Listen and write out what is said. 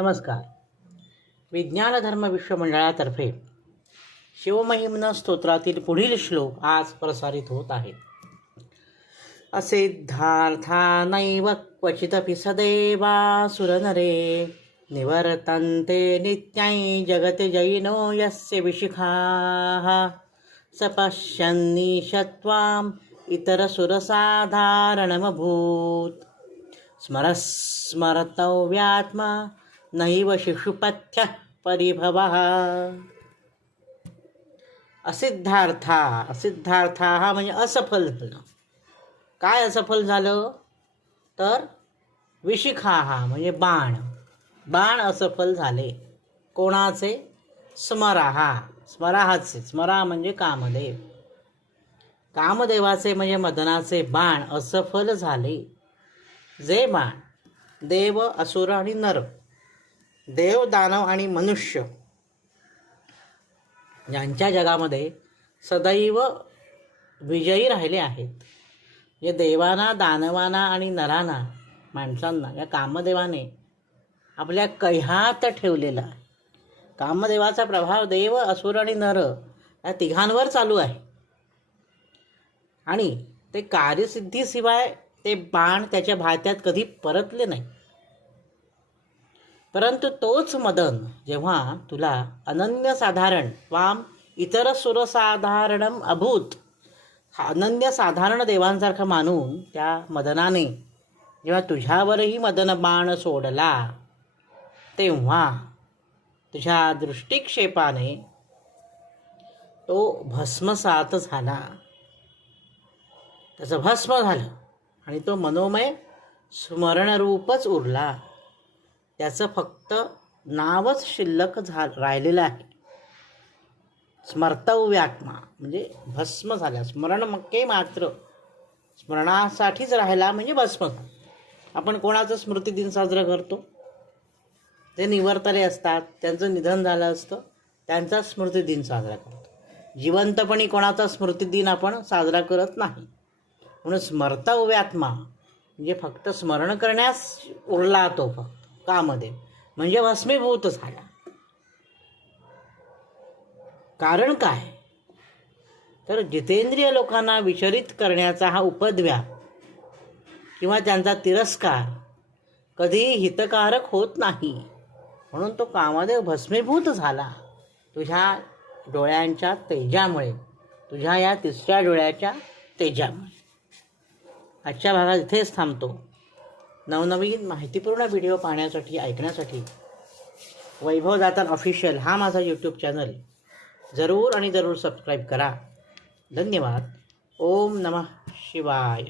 नमस्कार. विज्ञान धर्म शिवमहिम्न स्तोत्रातील पुढील श्लोक आज प्रसारित होत आहेत. असिद्धार्था नैव क्वचिदपि सदैवा सुरनरे निवर्तन्ते नित्यै जगति जैनो यस्य विशिखाः। स पश्यन्नीशत्वाम् इतरसुरसाधारणमभूत्। स्मरस्मरतव्यात्मा नैव शिशुपथ्यः परिभव। असिद्धार्था असिद्धार्था हा म्हणजे असफल झालं काय असफल झालं? तर विशिखा हा म्हणजे बाण. बाण असफल झाले. कोणाचे? स्मराहा स्मराहाचे. स्मरा म्हणजे कामदेव. कामदेवाचे म्हणजे मदनाचे बाण असफल झाले. जे बाण? देव असुर आणि नर. देव दानव आणि मनुष्य यांच्या जगामध्ये सदैव विजयी राहिले आहेत. जे देवांना दानवांना आणि नरांना माणसांना या कामदेवाने आपल्या कह्यात ठेवलेला आहे. कामदेवाचा प्रभाव देव असुर आणि नर या तिघांवर चालू आहे. आणि ते कार्यसिद्धीशिवाय ते बाण त्याच्या भात्यात कधी परतले नाही परंतु तोच मदन जेव्हा तुला अनन्यसाधारण वाम इतर सुरसाधारणम अभूत अनन्यसाधारण देवांसारखं मानून त्या मदनाने जेव्हा तुझ्यावरही मदन बाण सोडला तेव्हा तुझ्या दृष्टिक्षेपाने तो भस्मसात झाला. त्याचं भस्म झालं आणि तो मनोमय स्मरणरूपच उरला. त्याचं फक्त नावच शिल्लक झा राहिलेलं आहे. स्मर्तव्यात्मा म्हणजे भस्म झाल्या स्मरण मक्के मात्र. स्मरणासाठीच राहिला म्हणजे भस्म. आपण कोणाचं स्मृतिदिन साजरा करतो? ते निवर्तले असतात त्यांचं निधन झालं असतं त्यांचा स्मृतिदिन साजरा करतो. जिवंतपणी कोणाचा स्मृतिदिन आपण साजरा करत नाही. म्हणून स्मर्तव्यात्मा म्हणजे फक्त स्मरण करण्यास उरला तो फक्त. कामध्ये म्हणजे भस्मीभूत झाला. कारण काय? तर जितेंद्रिय लोकांना विचलित करण्याचा हा उपद्व्याप किंवा त्यांचा तिरस्कार कधीही हितकारक होत नाही. म्हणून तो कामादेव भस्मीभूत झाला. तुझ्या डोळ्यांच्या तेजामुळे. तुझ्या या तिसऱ्या डोळ्याच्या तेजामुळे. आजच्या भागात इथेच थांबतो. नवनवीन माहितीपूर्ण व्हिडिओ पाहण्यासाठी ऐकण्यासाठी वैभव दातान ऑफिशियल हा माझा यूट्यूब चॅनल जरूर आणि जरूर सबस्क्राईब करा. धन्यवाद. ओम नमः शिवाय.